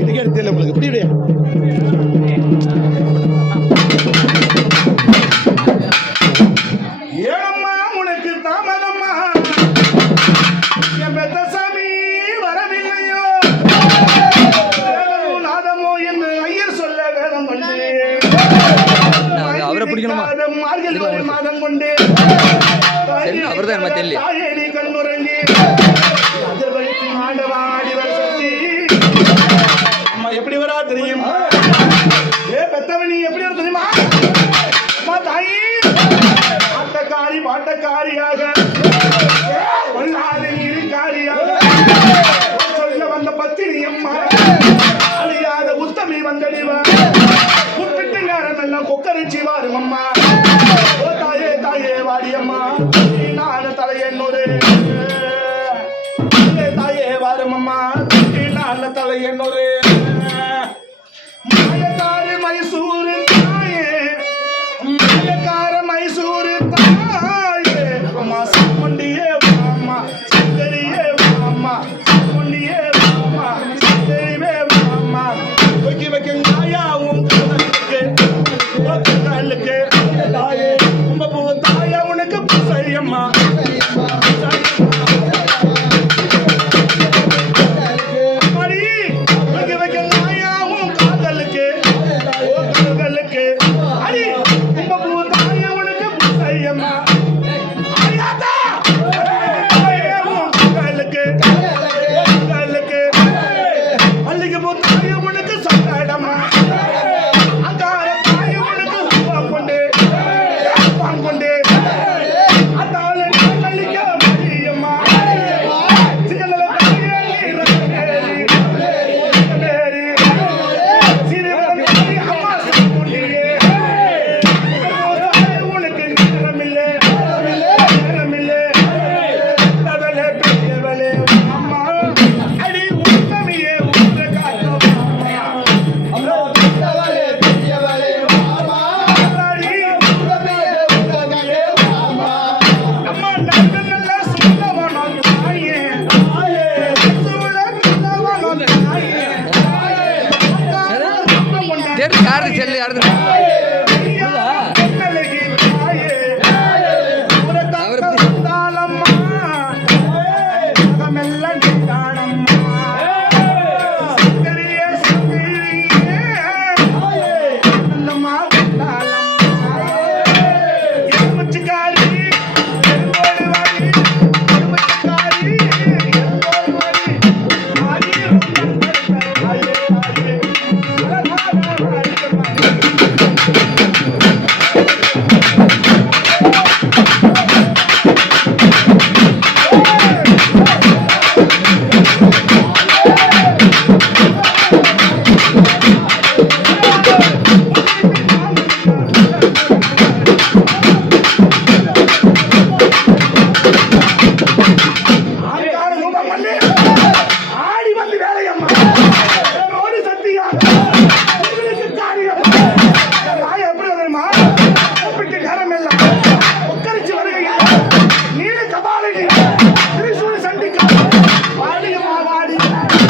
இதுக்கே உனக்கு தாமதம்மா. என் பெத்த அவரை பிடிக்கணுமா? மார்கழி அவர்தான் தெரியல கண்ணுறங்கி ஆண்டவா தெரியும். ஏ பெத்தவன் நீ எப்படி தெரியுமா? அம்மா தாயி. ஆட்டக்காரி பாட்டக்காரியாக. பொல்லாத வந்த பத்தினி அம்மா. அழியாத உத்தமி வந்தடிவா குப்பிட்டுங்காரம் கொக்கரிச்சி வாரும் அம்மா. ஓ தாயே தாயே வாடியம்மா நான தலையன்னொரு தாயே வாரும் அம்மா. நான தலையன்னொரு ಆಡಿದ್ರೆ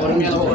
பொறுமையாக